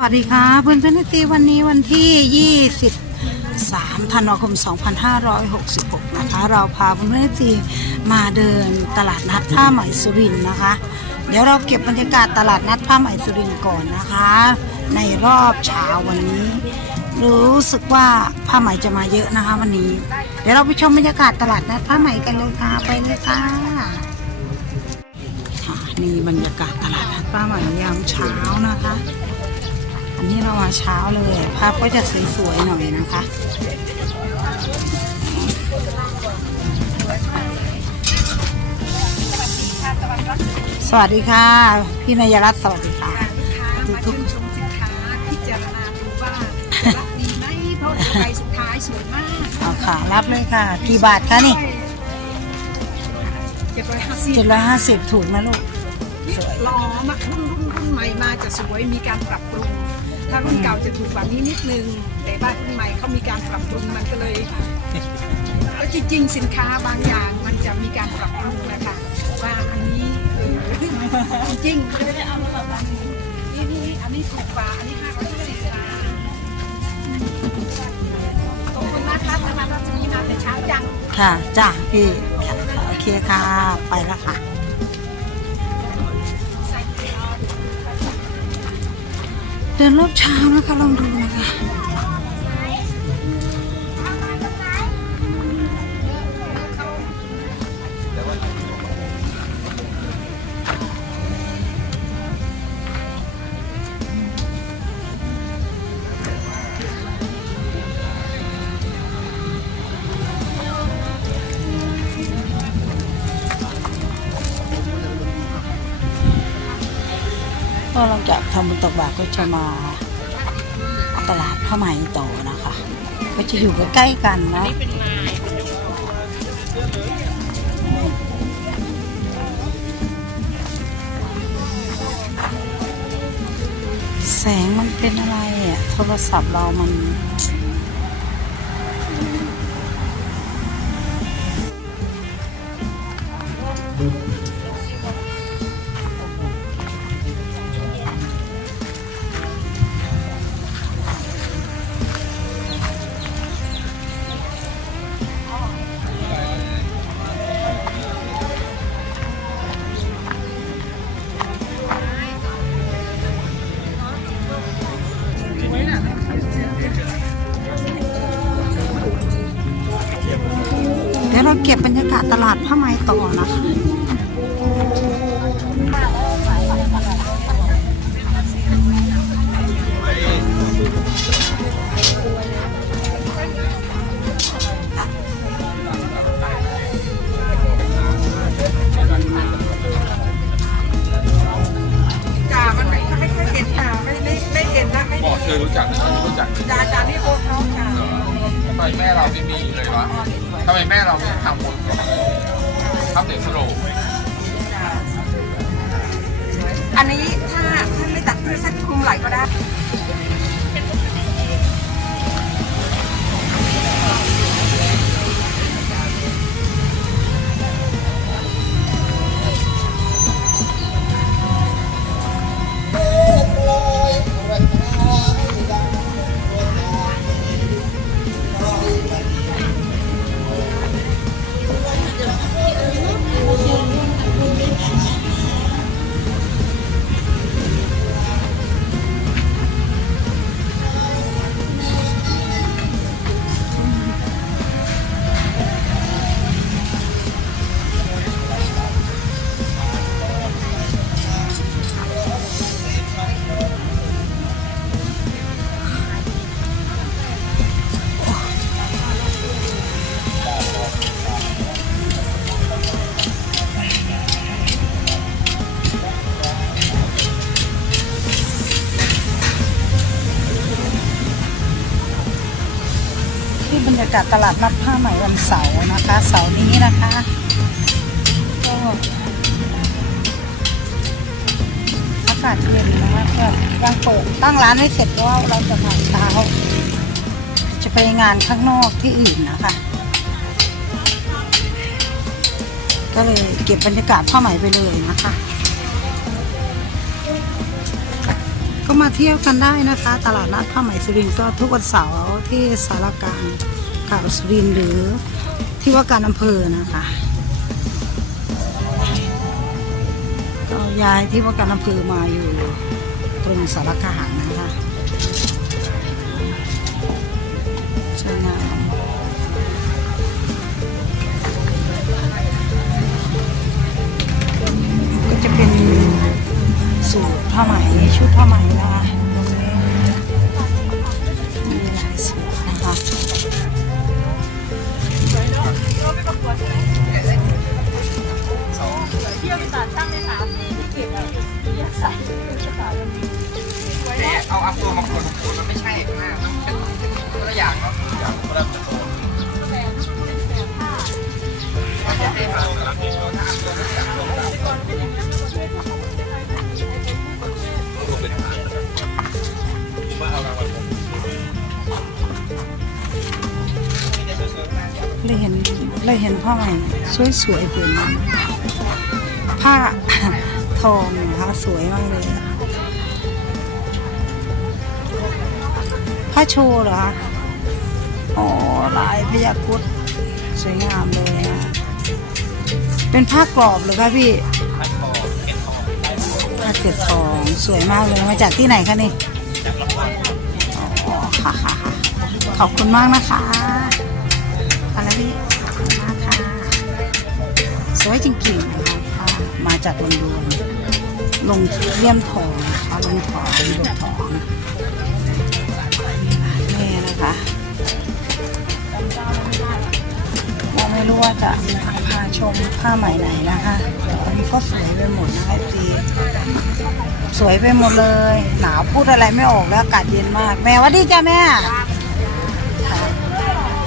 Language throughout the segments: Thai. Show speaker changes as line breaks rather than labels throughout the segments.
สวัสดีค่ะเพื่อนเพื่อนตีวันนี้วันที่ 23 ธันวาคม 2566 นะคะ เราพาเพื่อนเพื่อนตีมาเดินตลาดนัดผ้าไหมสุรินนะคะ เดี๋ยวเราเก็บบรรยากาศตลาดนัดผ้าไหมสุรินก่อนนะคะ ในรอบเช้าวันนี้ รู้สึกว่าผ้าไหมจะมาเยอะนะคะวันนี้ เดี๋ยวเราไปชมบรรยากาศตลาดนัดผ้าไหมกันเลยค่ะไปเลยค่ะค่ะนี่บรรยากาศตลาดนัดป้าหมยามเช้านะคะ อันนี้เรามาเช้าเลย ภาพก็จะสวยๆหน่อยนะคะสวัสดีค่ะ พี่นายรัตน์สวัสดีค่ะ
มาชมสินค้าพิจารณาดูว่ารับดีไหมเพราะใบสุดท้ายสวยมาก
เอาค่ะ รับเลยค่ะ กี่บาทคะนี่
เจ็ดร้อยห้าสิบ
เจ็ดร้อยห้าสิบถูกไหมลูก
ล้อมารุ่นรุ่นรุ่นใหม่มาจะสวยมีการปรับปรุง ถ้ารุ่นเก่าจะถูกกว่านี้นิดนึง แต่ว่านรุ่นใหม่เขามีการปรับปรุงมันก็เลยแล้วจริงๆสินค้าบางอย่างมันจะมีการปรับปรุงนะคะว่าอันนี้เออจริงๆไม่ได้เอามาแบบว่านี่นี่อันนี้ถูกกว่าอันนี้ห้าร้อยห้าสิบบาขอบคุณมากครับทางร้านรัชนีมาแต่เช้าจัง
ค่ะจ้าพี่โอเคค่ะไปแล้วค่ะ เดินรอบเช้านะคะลองดูนะคะ ก็เราจะทำบุญตักบาตรก็จะมาตลาดผ้าไหมต่อนะคะ ก็จะอยู่ใกล้ๆกันนะแสงมันเป็นอะไรอะโทรศัพท์เรามัน เดี๋ยวเก็บบรรยากาศตลาดผ้าไหมต่อนะคะ
จ่ามันไม่ค่อยเห็นจ่าไม่ไม่ไม่เห็นนะไม่
พอเคยรู้จักไม่รู้จัก
จ่าจ่านี่โอ้เขาจ่า
ทำไมแม่เราไม่มีเลยวะทำไมแม่เราไม่
อันนี้ ที่
บรรยากาศตลาดนัดผ้าไหมวันเสาร์นะคะ เสาร์นี้นะคะก็อากาศเย็นนะคะแบบยังเปิดตั้งร้านไม่เสร็จเพราะว่าเราจะมาเช้า จะไปงานข้างนอกที่อื่นนะคะ ก็เลยเก็บบรรยากาศผ้าไหมไปเลยนะคะ ก็มาเที่ยวกันได้นะคะ ตลาดนัดผ้าไหมสุรินทร์ก็ทุกวันเสาร์ที่สารกลางข่าวสุรินทร์หรือที่ว่าการอำเภอนะคะก็ย้ายที่ว่าการอำเภอมาอยู่ตรงสารกลาง เลยเห็นผ้าไหมสวยๆผืนนั้นผ้าทองนะคะสวยมากเลยผ้าโชว์เหรอคะอ๋อลายพยาครุดสวยงามเลยอะเป็นผ้ากรอบเหรือคะพี่
พันคอเก็บคอได้หมด
ผ้าเกล็ดทองสวยมากเลยมาจากที่ไหนคะนี่อ๋อค่ะค่ะขอบคุณมากนะคะอะไรพี่ สวยจริงๆนะคะมาจากลงดวนลงเลี่ยมทองนะคะลงทองลงทองนี่นะคะเราไม่รู้ว่าจะพาชมผ้าไหม่ไหนนะคะอันนี้ก็สวยไปหมดนะคะตีสวยไปหมดเลย หนาวพูดอะไรไม่ออกแล้วอากาศเย็นมาก แม่วัดดีจ้าแม่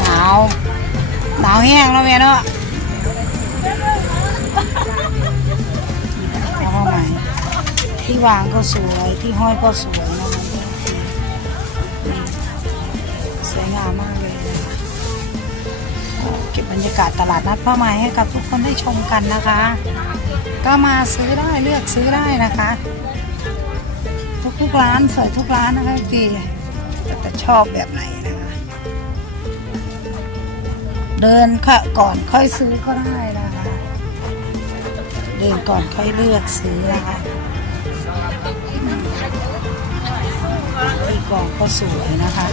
หนาวหนาวแห้งแล้วแม่เนาะ ผ้าไหมที่วางก็สวยที่ห้อยก็สวยนะคะสวยงามมากเลยนะคะเก็บบรรยากาศตลาดนัดผ้าไหมให้กับทุกคนได้ชมกันนะคะ ก็มาซื้อได้เลือกซื้อได้นะคะ ทุกทุกๆร้านสวยทุกร้านนะคะจีแต่ชอบแบบไหนนะคะ เดินค่ะก่อนค่อยซื้อก็ได้นะคะ เดินก่อนค่อยเลือกซื้อนะคะที่กองก็สวยนะคะ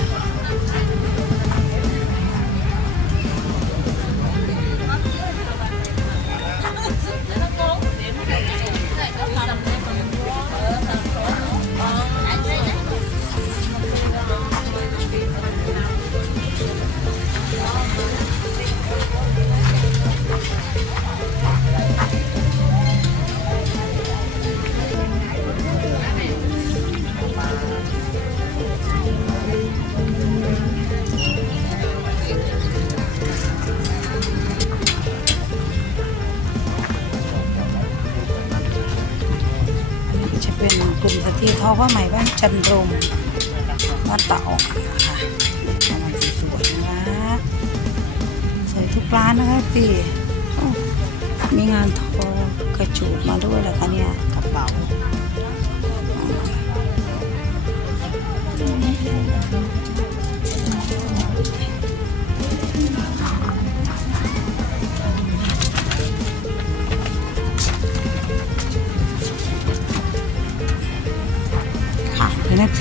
เป็นกลุ่มสตรีทอผ้าไหมบ้านจันรงวัดตะออกนะคะประมาณสวยๆนะคะสวยทุกร้านนะคะพี่มีงานทอกระจูดมาด้วยเหรอคะเนี่ยกระเป๋า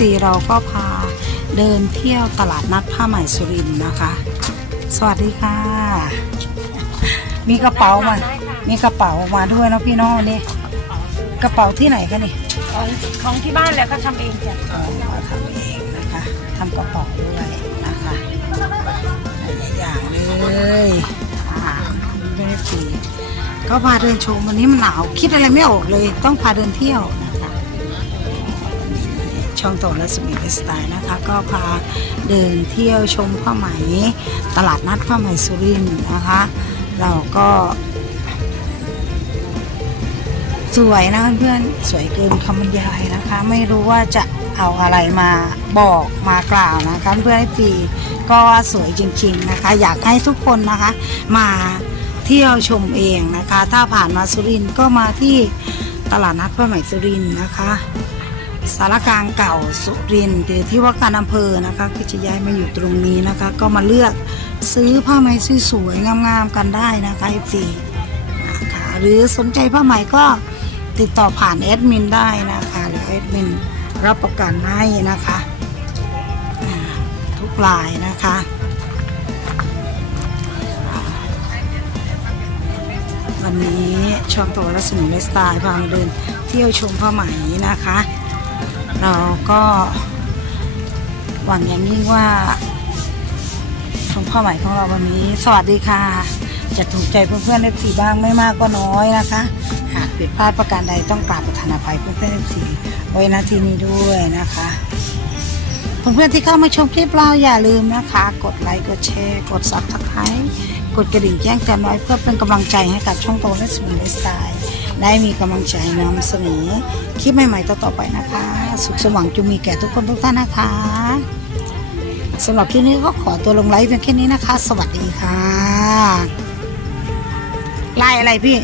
ซีเราก็พาเดินเที่ยวตลาดนัดผ้าไหมสุรินทร์นะคะ สวัสดีค่ะ มีกระเป๋ามา มีกระเป๋ามาด้วยเนาะพี่น้องนี่กระเป๋าที่ไหนคะนี่
ของของที่บ้านแล้วก็ทำเองจ้ะ
อ๋อมาทำเองนะคะทำกระเป๋าด้วยนะคะหลายอย่างเลยอ่าไม่ได้ฟรีก็พาเดินชมวันนี้มันหนาวคิดอะไรไม่ออกเลย ต้องพาเดินเที่ยวนะคะ ช่องโตและสมิธสไตล์นะคะ ก็พาเดินเที่ยวชมผ้าไหมตลาดนัดผ้าไหมสุรินนะคะ เราก็ สวยนะเพื่อนสวยเกินคำบรรยายนะคะ ไม่รู้ว่าจะเอาอะไรมาบอกมากล่าวนะคะเพื่อนให้ฟีก็สวยจริงๆนะคะ อยากให้ทุกคนนะคะ มาเที่ยวชมเองนะคะ ถ้าผ่านมาสุรินก็มาที่ตลาดนัดผ้าไหม่สุรินนะคะ สารกลางเก่าสุรินทร์หรือที่ว่าการอำเภอนะคะก็จะย้ายมาอยู่ตรงนี้นะคะ ก็มาเลือกซื้อผ้าไหมสวยๆงามๆกันได้นะคะ FC นะคะหรือสนใจผ้าไหมก็ติดต่อผ่านแอดมินได้นะคะหรือแอดมินรับประกันให้นะคะทุกลายนะคะวันนี้ช่องตัวรัศมีไลฟ์สไตล์พามาเดินเที่ยวชมผ้าไหมนะคะ เราก็หวังอย่างยิ่งว่าชมผ้าไหม่ของเราวันนี้ สวัสดีค่ะ จะถูกใจเพื่อนๆเอฟซีบ้างไม่มากก็น้อยนะคะ หากผิดพลาดประการใดต้องกราบประทานอภัยเพื่อนๆเอฟซีไว้ณที่นี้ด้วยนะคะเพื่อนๆที่เข้ามาชมคลิปเราอย่าลืมนะคะ กดไลค์กดแชร์กดซับสไครต์กดกระดิ่งแจ้งเตือนไว้เพื่อเป็นกำลังใจให้กับช่องโตและสมิลสไตล์ได้มีกำลังใจนำเสนอคลิปใหม่ๆต่อๆไปนะคะ สุขสว่างจุมีแก่ทุกคนทุกท่านนะคะสำหรับคลิปนี้ก็ขอตัวลงไลฟ์เพียงแค่นี้นะคะ สวัสดีค่ะไล่อะไรพี่